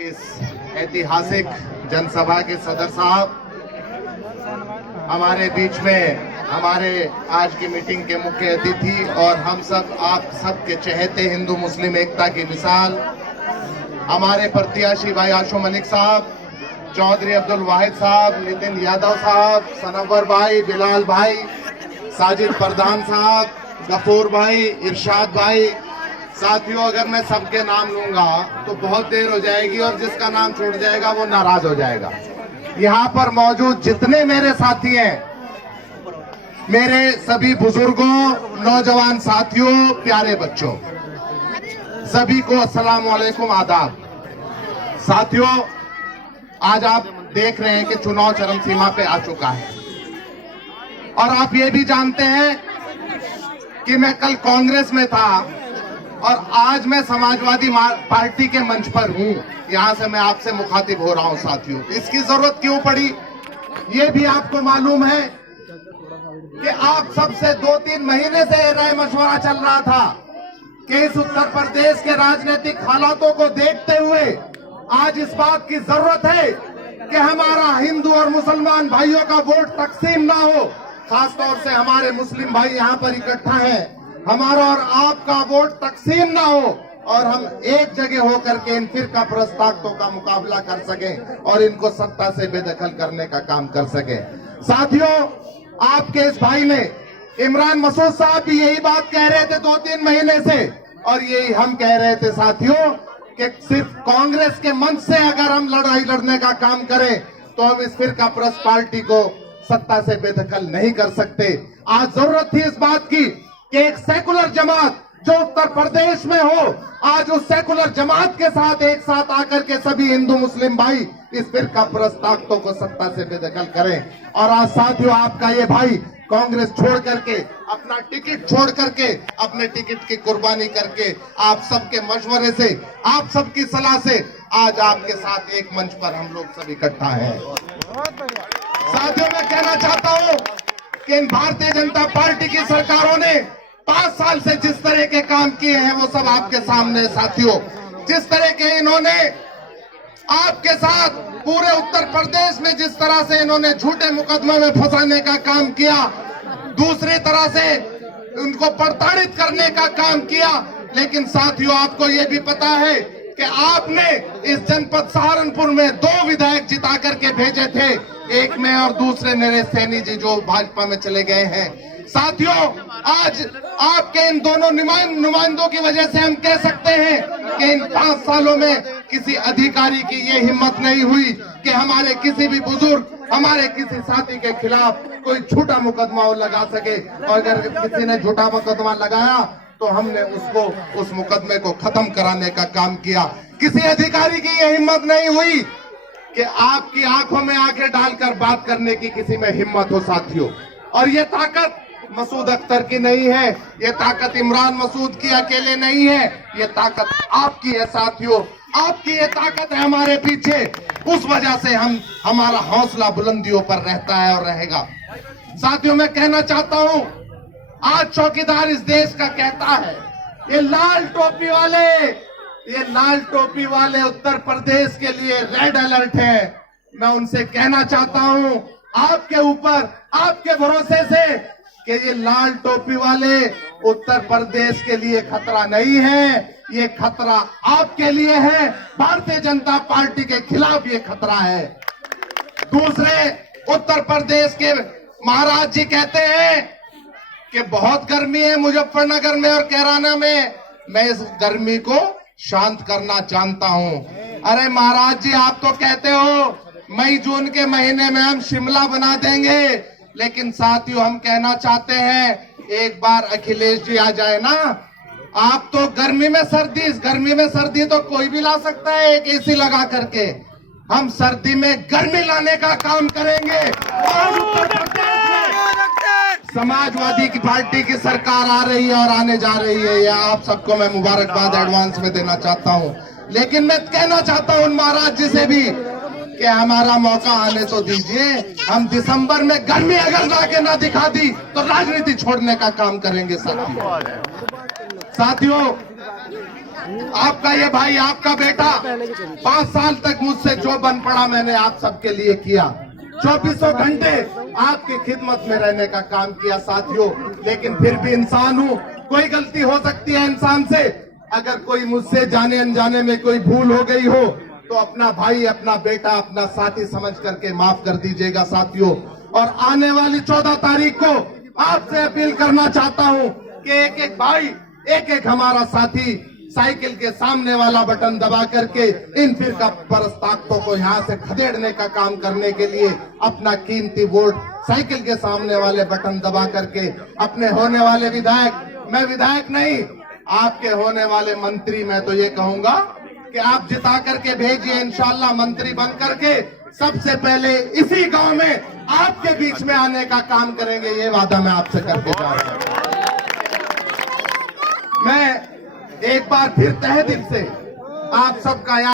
इस ऐतिहासिक जनसभा के सदर साहब, हमारे बीच में हमारे आज की मीटिंग के मुख्य अतिथि और हम सब आप सब के चहेते हिंदू मुस्लिम एकता की मिसाल हमारे प्रत्याशी भाई आशु मलिक साहब, चौधरी अब्दुल वाहिद साहब, नितिन यादव साहब, सनवर भाई, बिलाल भाई, साजिद प्रधान साहब, गफूर भाई, इरशाद भाई। साथियों, अगर मैं सबके नाम लूंगा तो बहुत देर हो जाएगी और जिसका नाम छूट जाएगा वो नाराज हो जाएगा। यहाँ पर मौजूद जितने मेरे साथी हैं, मेरे सभी बुजुर्गों, नौजवान साथियों, प्यारे बच्चों, सभी को अस्सलाम वालेकुम, आदाब। साथियों, आज आप देख रहे हैं कि चुनाव चरम सीमा पे आ चुका है और आप ये भी जानते हैं कि मैं कल कांग्रेस में था और आज मैं समाजवादी पार्टी के मंच पर हूं। यहां से मैं आपसे मुखातिब हो रहा हूं। साथियों, इसकी जरूरत क्यों पड़ी ये भी आपको मालूम है कि आप सबसे 2-3 महीने से राय मशवरा चल रहा था कि इस उत्तर प्रदेश के राजनीतिक हालातों को देखते हुए आज इस बात की जरूरत है कि हमारा हिंदू और मुसलमान भाइयों का वोट तकसीम ना हो। खासतौर से हमारे मुस्लिम भाई यहाँ पर इकट्ठा हैं, हमारा और आपका वोट तकसीम ना हो और हम एक जगह होकर के इन फिरका परस्त ताकतों का मुकाबला कर सकें और इनको सत्ता से बेदखल करने का काम कर सकें। साथियों, आपके इस भाई ने इमरान मसूद साहब भी यही बात कह रहे थे 2-3 महीने से और यही हम कह रहे थे साथियों कि सिर्फ कांग्रेस के मंच से अगर हम लड़ाई लड़ने का काम करें तो हम इस फिरका परस्त पार्टी को सत्ता से बेदखल नहीं कर सकते। आज जरूरत थी इस बात की कि एक सेकुलर जमात जो उत्तर प्रदेश में हो, आज उस सेकुलर जमात के साथ एक साथ आकर के सभी हिंदू मुस्लिम भाई इस फिरका परस्त ताकतों को सत्ता से बेदखल करें। और आज साथियों, आपका ये भाई कांग्रेस छोड़ करके, अपना टिकट छोड़ करके, अपने टिकट की कुर्बानी करके, आप सबके मशवरे से, आप सबकी सलाह से आज आपके साथ एक मंच पर हम लोग सब इकट्ठा हैं। साथियों, मैं कहना चाहता हूं कि इन भारतीय जनता पार्टी की सरकारों ने 5 साल से जिस तरह के काम किए हैं वो सब आपके सामने। साथियों, जिस तरह के इन्होंने आपके साथ पूरे उत्तर प्रदेश में जिस तरह से इन्होंने झूठे मुकदमे में फंसाने का काम किया, दूसरी तरह से उनको प्रताड़ित करने का काम किया, लेकिन साथियों आपको ये भी पता है कि आपने इस जनपद सहारनपुर में 2 विधायक जिता करके भेजे थे, एक में और दूसरे नरेश सैनी जी जो भाजपा में चले गए हैं। साथियों, आज आपके इन दोनों नुमाइंदों की वजह से हम कह सकते हैं कि इन 5 सालों में किसी अधिकारी की ये हिम्मत नहीं हुई कि हमारे किसी भी बुजुर्ग, हमारे किसी साथी के खिलाफ कोई झूठा मुकदमा लगा सके। और अगर किसी ने झूठा मुकदमा लगाया तो हमने उसको, उस मुकदमे को खत्म कराने का काम किया। किसी अधिकारी की ये हिम्मत नहीं हुई कि आपकी आंखों में आंखें डालकर बात करने की किसी में हिम्मत हो। साथियों, और ये ताकत मसूद अख्तर की नहीं है, ये ताकत इमरान मसूद की अकेले नहीं है, ये ताकत आपकी है। साथियों, आपकी ये ताकत है हमारे पीछे, उस वजह से हमारा हौसला बुलंदियों पर रहता है और रहेगा। साथियों, मैं कहना चाहता हूं, आज चौकीदार इस देश का कहता है, ये लाल टोपी वाले उत्तर प्रदेश के लिए रेड अलर्ट है। मैं उनसे कहना चाहता हूं, आपके ऊपर, आपके भरोसे से, कि ये लाल टोपी वाले उत्तर प्रदेश के लिए खतरा नहीं है, ये खतरा आपके लिए है। भारतीय जनता पार्टी के खिलाफ ये खतरा है। दूसरे, उत्तर प्रदेश के महाराज जी कहते हैं कि बहुत गर्मी है मुजफ्फरनगर में और कैराना में, मैं इस गर्मी को शांत करना जानता हूं। अरे महाराज जी, आप तो कहते हो मई जून के महीने में हम शिमला बना देंगे, लेकिन साथियों हम कहना चाहते हैं एक बार अखिलेश जी आ जाए ना। आप तो गर्मी में सर्दी तो कोई भी ला सकता है एक एसी लगा करके, हम सर्दी में गर्मी लाने का काम करेंगे। और उत्तर प्रदेश में समाजवादी की पार्टी की सरकार आ रही है और आने जा रही है, यह आप सबको मैं मुबारकबाद एडवांस में देना चाहता हूं। लेकिन मैं कहना चाहता हूं उन महाराज जी से भी कि हमारा मौका आने तो दीजिए। हम दिसंबर में गर्मी अगर लाके ना दिखा दी तो राजनीति छोड़ने का काम करेंगे। साथियों, आपका ये भाई, आपका बेटा 5 साल तक मुझसे जो बन पड़ा मैंने आप सबके लिए किया। 24 घंटे आपकी खिदमत में रहने का काम किया साथियों। लेकिन फिर भी इंसान हूँ, कोई गलती हो सकती है इंसान से। अगर कोई मुझसे जाने अनजाने में कोई भूल हो गई हो तो अपना भाई, अपना बेटा, अपना साथी समझ करके माफ कर दीजिएगा साथियों। और आने वाली 14 तारीख को आपसे अपील करना चाहता हूं कि एक एक भाई, एक एक हमारा साथी साइकिल के सामने वाला बटन दबा करके इन फिरका परस्त ताकतों को यहाँ से खदेड़ने का काम करने के लिए अपना कीमती वोट साइकिल के सामने वाले बटन दबा करके अपने होने वाले विधायक, मैं विधायक नहीं, आपके होने वाले मंत्री, मैं तो ये कहूंगा कि आप जिता करके भेजिए। इंशाल्लाह मंत्री बन करके सबसे पहले इसी गांव में आपके बीच में आने का काम करेंगे, ये वादा मैं आपसे करके जा रहा हूं। मैं एक बार फिर तहे दिल से आप सबका